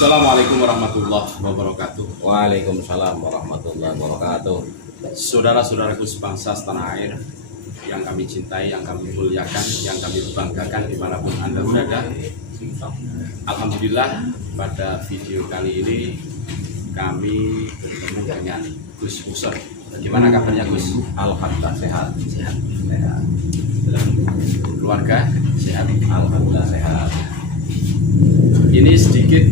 Assalamualaikum warahmatullahi wabarakatuh. Waalaikumsalam warahmatullahi wabarakatuh. Saudara-saudaraku sebangsa setanah air yang kami cintai, yang kami muliakan, yang kami banggakan dimanapun Anda berada. Alhamdulillah pada video kali ini kami bertemu dengan Gus Muson. Bagaimana kabarnya Gus? Alhamdulillah sehat. Sehat. Sehat. Keluarga sehat? Alhamdulillah sehat. Ini sedikit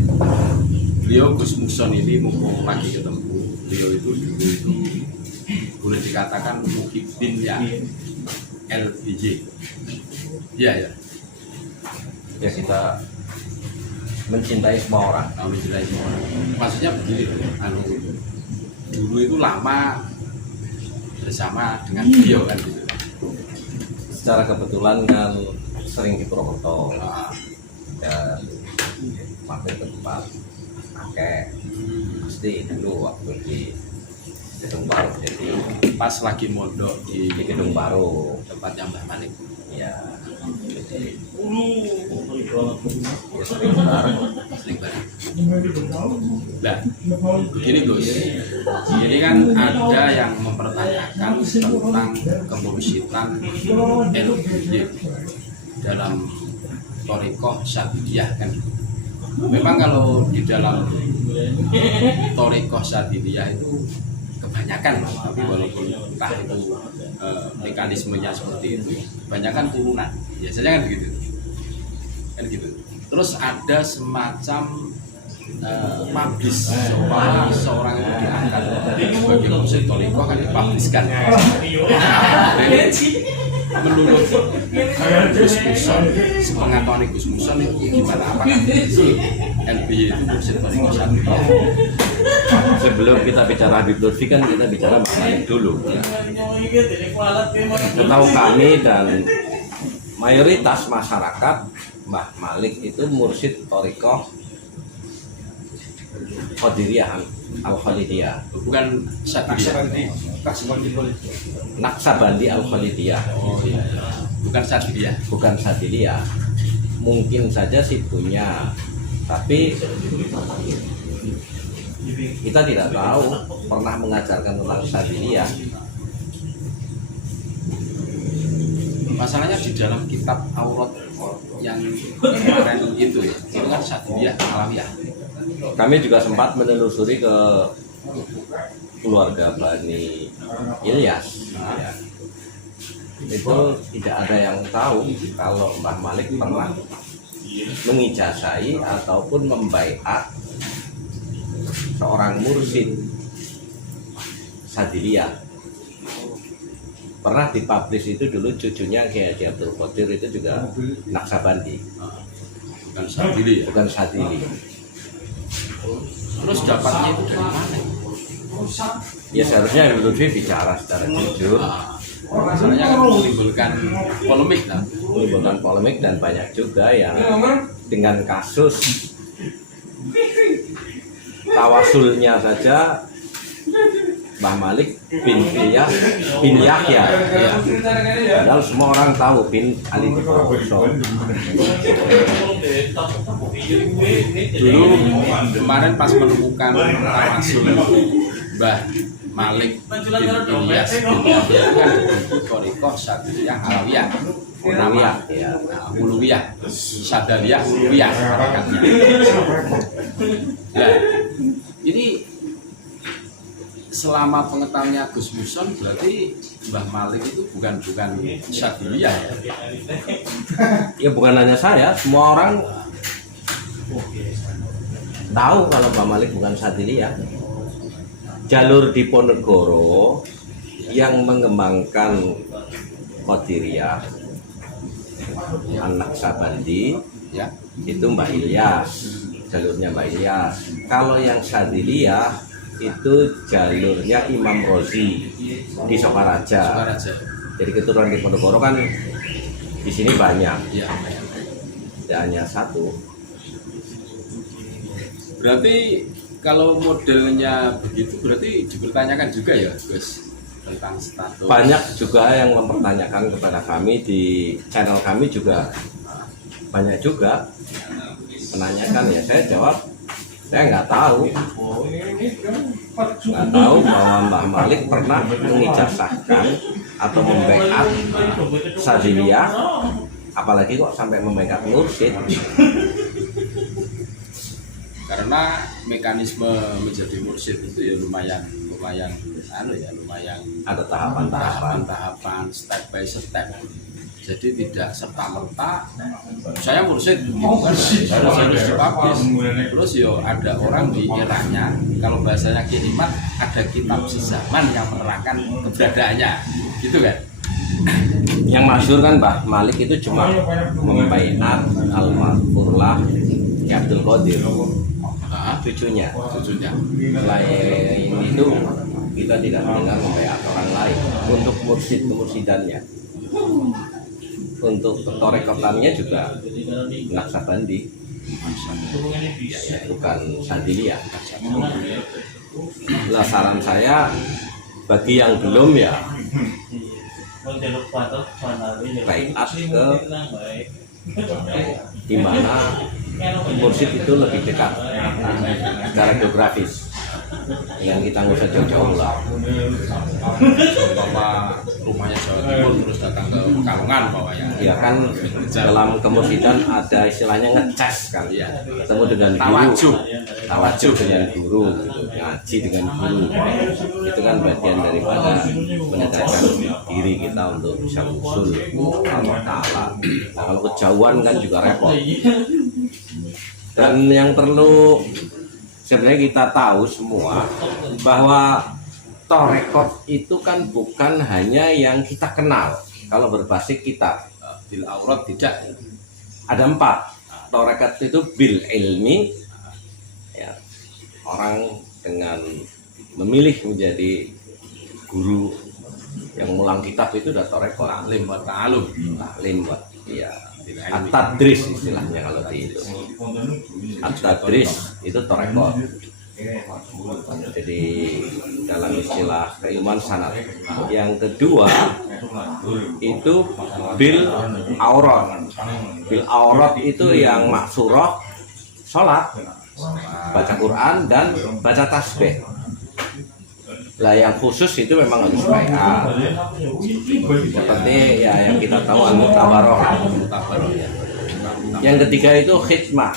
beliau Gus Muson ini mumpung lagi ketemu. Beliau itu dulu itu boleh dikatakan muhibbinnya LBJ. Iya ya. Ya kita mencintai semua orang. Kami mencintai semua orang. Maksudnya begini, dulu itu lama bersama dengan beliau kan gitu. Secara kebetulan kan sering di Purwokerto. Nah, Dan mampir ke tempat kakek. Pasti dulu waktu di Gedung Baru. Jadi pas lagi mondok di di Gedung Baru. tempatnya Mbah Malik. Ya. Jadi ya sering bareng. Sering banget. Nah, begini Gus, ini kan ada yang mempertanyakan tentang kemursidan LBJ dalam Thorikoh Syadiliyah kan. Memang kalau di dalam Thorikoh Syadiliyah itu kebanyakan, tapi walaupun entah itu mekanismenya seperti itu, kebanyakan turunan. Biasanya kan begitu. Kan gitu. Terus ada semacam publish, seumpama seorang itu diangkat sebagai musik Thorikoh kan dipubliskan. Menurut Gus Muson, sepengetahuan Gus Muson itu gimana? Apakah si LBJ itu musik Thorikoh Syadiliyah? Sebelum kita bicara Habib Lutfi kan kita bicara Mbah Malik dulu. Setahu kami dan mayoritas masyarakat, Mbah Malik itu mursyid Thorikoh Qadiriyah Al-Khalidiyah, Bukan Syadiliyah. Naksabandi Al-Khalidiyah, Oh iya. Bukan Syadiliyah. bukan Syadiliyah. Mungkin saja sih punya, tapi kita tidak tahu pernah mengajarkan tentang Syadiliyah. Masalahnya di dalam kitab Aurat yang kemarin itu ya, itu kan Syadiliyah Alawiyah. Kami juga sempat menelusuri ke keluarga Bani Ilyas. Ya. Itu tidak ada yang tahu kalau Mbah Malik pernah mengijazai ataupun membaiat seorang mursyid Syadiliyah. Pernah dipublish itu dulu cucunya Kiai Haji Abdul Qadir itu juga Naksabandi, Bukan Syadiliyah. bukan Syadili. Terus dapatnya itu dari mana? Ya seharusnya Habib Lutfi bicara secara jujur, Masalahnya kan menimbulkan polemik lah. menimbulkan polemik dan banyak juga yang dengan kasus tawasulnya saja Mbah Malik bin Ilyas bin Yahya, ya. Padahal semua orang tahu bin Ali Diponegoro. Dulu kemarin pas menemukan tawasul Mbah Malik bin Ilyas bin Yahya kan dibentuk Thorikoh Syadiliyah Alawiyah. Ulawiyah, ya. Uluwiyah, Syadiliyah Uluwiyah hakikatnya. Nah, ini selama pengetahuannya Gus Muson berarti Mbah Malik itu bukan Syadiliyah ya? Ya bukan hanya saya, semua orang tahu kalau Mbah Malik bukan Syadiliyah. Jalur Diponegoro yang mengembangkan Qadiriyah, anak Sabandi, Ya. itu Mbah Ilyas, jalurnya Mbah Ilyas. Kalau yang Syadiliyah itu jalurnya Imam Rozi di Sokaraja. Sukaraja. Jadi keturunan Diponegoro kan di sini banyak, Ya. tidak hanya satu. Berarti kalau modelnya begitu berarti dipertanyakan juga ya Gus tentang status. Banyak juga yang mempertanyakan kepada kami di channel kami juga, banyak juga menanyakan. Ya saya jawab Saya nggak tahu bahwa Mbah Malik pernah mengijazahkan atau membackup Sadiliyah, apalagi kok sampai membackup mursyid. Karena mekanisme menjadi mursyid itu ya lumayan Ada tahapan-tahapan, step by step. Jadi tidak serta merta saya mursyid harus dipublish. Terus yo ada orang di eranya, kalau bahasanya Kiai ada kitab sezaman yang menerangkan keberadaannya, gitu kan? Yang masyhur kan Mbah Malik itu cuma membaiat Al-Maghfurlah Abdul Qadir, cucunya. Selain itu kita tidak mendengar membaiat orang lain untuk mursyid-mursidannya. Untuk torekotannya juga Naksabandi, bukan Sadiliyah. Nah, saran saya bagi yang belum ya baiat ke dimana mursyid itu lebih dekat secara geografis. Yang kita nggak usah jauh-jauh lah. Bapak rumahnya Jawa Timur terus datang ke Pekalongan bawahnya. Ya kan dalam kemursidan ada istilahnya ngecas kan, ya. Ketemu dengan guru, tawajuh dengan guru, gitu. Ngaji dengan guru. Itu kan bagian daripada mendekatkan diri kita untuk bisa usul Allah Ta'ala. Nah, kalau kejauhan kan juga repot. Dan yang perlu sebenarnya kita tahu semua bahwa torekot itu kan bukan hanya yang kita kenal. Kalau berbasis kitab Bil aurat tidak. ada 4. Torekot itu bil ilmi, ya, orang dengan memilih menjadi guru yang ngulang kitab itu udah torekot. Taklim wa ta'alum. Taklim wa, ya, at-tadris istilahnya kalau di itu. At-tadris itu torekot. Jadi dalam istilah keilmuan sanad. Yang kedua itu bil aurat. Bil aurat itu yang maksurah, sholat, baca Quran dan baca tasbih. Lah yang khusus itu memang harus baiat. Seperti ya yang kita tahu al-mutabaroh. Yang ketiga itu khidmah,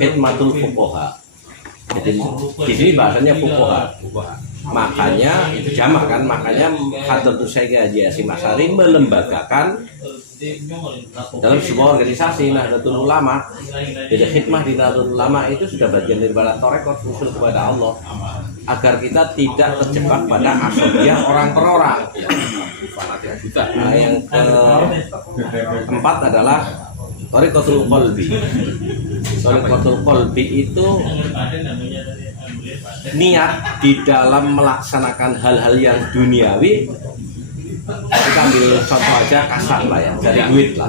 khidmatul fuqaha. Jadi di sini bahasanya fuqaha. Makanya itu jamak kan, makanya Hadratus Syekh Haji Hasyim Asy'ari melembagakan dalam sebuah organisasi Nahdlatul Ulama. Jadi khidmah di Nahdlatul Ulama itu sudah bagian daripada torekot usul kepada Allah, agar kita tidak terjebak pada asodiyah orang per orang. Nah, yang keempat adalah Thariqatul Qalbi. Thariqatul Qalbi itu niat di dalam melaksanakan hal-hal yang duniawi. Kita ambil contoh aja kasar lah ya, cari duit lah.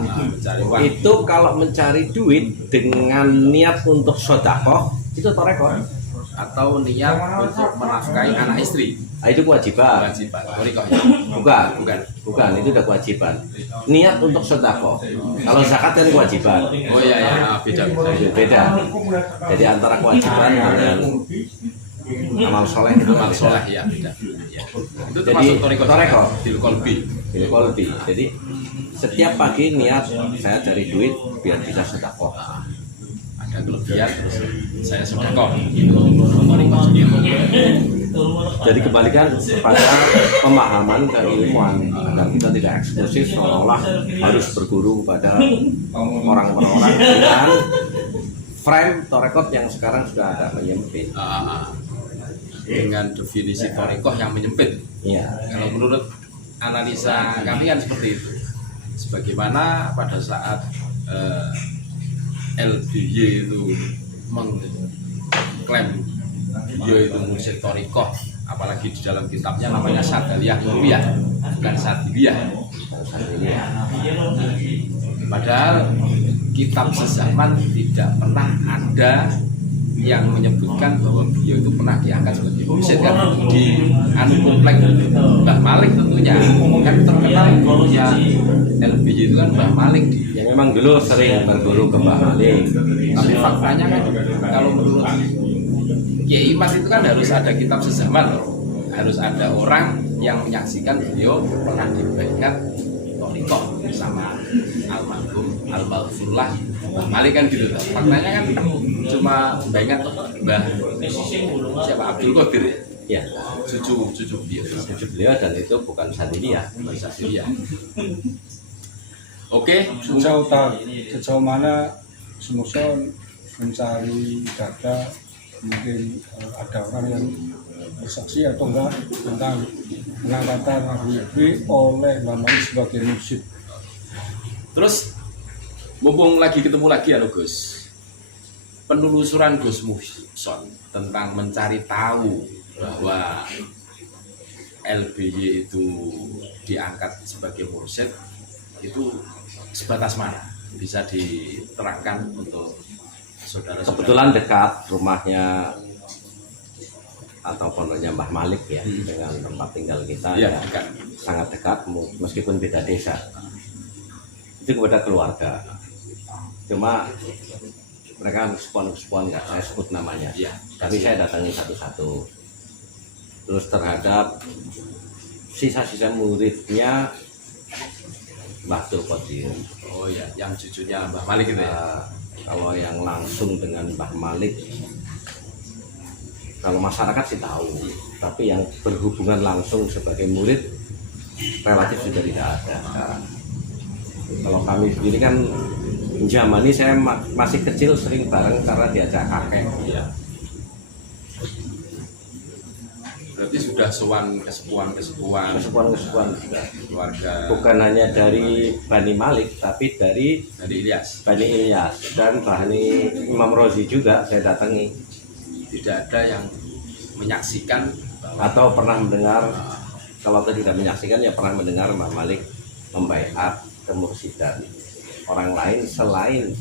Itu kalau mencari duit dengan niat untuk sedekah itu thariqah. Atau niat untuk menafkahi anak istri. Nah, itu kewajiban. Bukan, itu udah kewajiban. Niat untuk sedekah. Kalau zakat kan kewajiban. Oh iya, beda. Jadi antara kewajiban dan amal soleh itu amal soleh ya beda. Ya. Itu jadi thariqah bil qalbi. Jadi setiap pagi niat saya cari duit biar bisa sedekah. Kelebihan terus saya sedekah gitu. Jadi kembalikan kepada pemahaman keilmuan agar kita tidak eksklusif seolah-olah harus berguru pada orang-orang dengan frame torekot yang sekarang sudah ada menyempit. Dengan definisi torekoh yang menyempit. Iya. Kalau menurut analisa kami kan seperti itu. Sebagaimana pada saat LBY itu mengklaim dia itu mursyid thariqah, apalagi di dalam kitabnya namanya Sadaliyah Nuriyah, bukan Sadiliyah. Padahal kitab sezaman tidak pernah ada yang menyebutkan bahwa beliau itu pernah diangkat sebagai mursyid kan. Di komplek Mbah Malik tentunya kan terkenal gurunya LBY itu kan Mbah Malik yang memang dulu sering berguru ke Mbah Malik. Tapi faktanya kan kalau menurut Kiai Mas itu kan harus ada kitab sezaman loh, harus ada orang yang menyaksikan beliau pernah dibaikat torikoh sama almarhum al-maghfurlah Mbah Malik kan gitu loh. Faktanya kan cuma baikat Mbah siapa Abdul Qadir ya, Ya, cucu beliau. cucu beliau, dan itu bukan Sandidia. Bahasa Syria. Oke, Sejauh mana Sumuson mencari data, mungkin ada orang yang bersaksi atau enggak tentang pengangkatan Habibie oleh Mbah Malik sebagai mursyid. terus mumpung lagi ketemu lagi ya Gus, penelusuran Gus Muhson tentang mencari tahu bahwa LBY itu diangkat sebagai mursyid itu sebatas mana? Bisa diterangkan untuk saudara-saudara? Kebetulan dekat rumahnya atau pondoknya Mbah Malik ya, dengan tempat tinggal kita Iya, ya, dekat. sangat dekat meskipun beda desa. Itu kepada keluarga. Cuma mereka spon nggak saya sebut namanya. Iya. Tapi saya datangi satu-satu. Terus terhadap sisa-sisa muridnya Mbah Abdul Qadir. Oh ya, yang cucunya Mbah Malik itu ya. Kalau yang langsung dengan Mbah Malik, kalau masyarakat sih tahu, tapi yang berhubungan langsung sebagai murid relatif sudah tidak ada sekarang. Kalau kami sendiri kan zaman ini saya masih kecil sering bareng karena diajak kakek. Iya. Berarti sudah sowan kesepuan Kesepuan sudah. keluarga Bukan hanya dari Bani Malik, tapi dari Ilyas. Bani Ilyas dan Bani Imam Rozi juga saya datangi. Tidak ada yang menyaksikan bahwa Atau pernah mendengar, kalau tidak menyaksikan ya pernah mendengar Mbah Malik membaiat kemursidan orang lain selain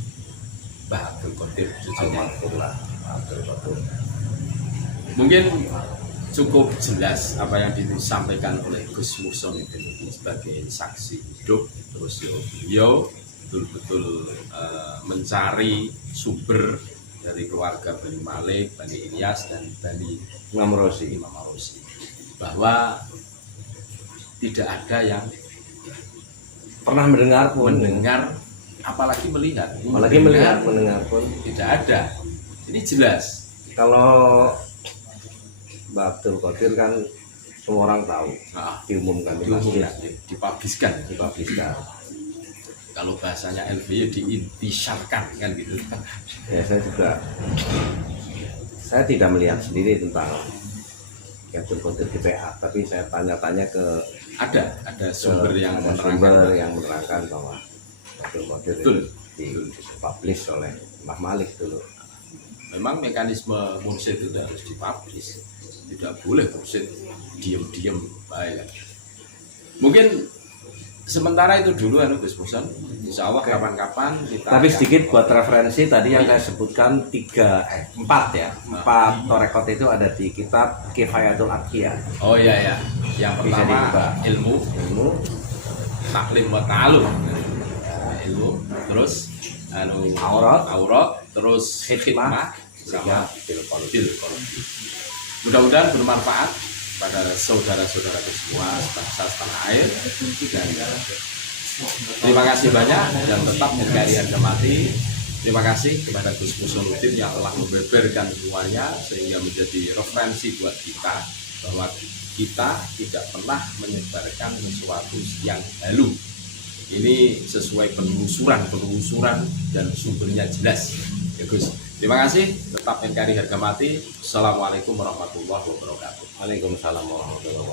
Mbah Abdul Qadir cucunya. Almarhumlah Abdul Qadir. Mungkin cukup jelas apa yang disampaikan oleh Gus Muhson itu sebagai saksi hidup. Terus beliau betul-betul mencari sumber dari keluarga Bani Malik, Bani Ilyas, dan Bani Imam Rozi. Imam Rozi, bahwa tidak ada yang Pernah mendengar pun, mendengar, apalagi melihat mendengar pun. tidak ada. Ini jelas. Kalau Mbah Abdul Qadir kan semua orang tahu, Nah, diumumkan di masjid, dipubliskan. dipubliskan. Kalau bahasanya LBY diintisharkan kan gitu. Ya saya tidak melihat sendiri tentang Abdul Qadir di PA, tapi saya tanya-tanya ke Ada sumber yang ada menerangkan. sumber yang menerangkan bahwa Abdul Qadir Betul. itu dipublish oleh Mbah Malik dulu. Memang mekanisme mursyid itu harus dipublish. Tidak boleh mursyid diam-diam baik. Mungkin sementara itu dulu Gus Muhson. Insya Allah kapan-kapan kita Tapi akan- sedikit buat referensi tadi yang saya sebutkan 4 torekot itu ada di kitab Kifayatul Atqiya. Oh iya ya. Yang Bisa pertama dibuka. ilmu Ilmu taklim wa ta'alum. Ilmu, terus aurat, terus hikmah sama bil qalbi. Mudah-mudahan bermanfaat pada saudara-saudaraku semua sebangsa setanah air. Dan terima kasih banyak dan tetap NKRI harga mati. Terima kasih kepada Gus Muhson yang telah membeberkan semuanya sehingga menjadi referensi buat kita bahwa kita tidak pernah menyebarkan sesuatu yang halu. Ini sesuai penelusuran dan sumbernya jelas. Ya Gus, terima kasih. Tetap NKRI harga mati. Assalamualaikum warahmatullahi wabarakatuh. Waalaikumsalam warahmatullahi wabarakatuh.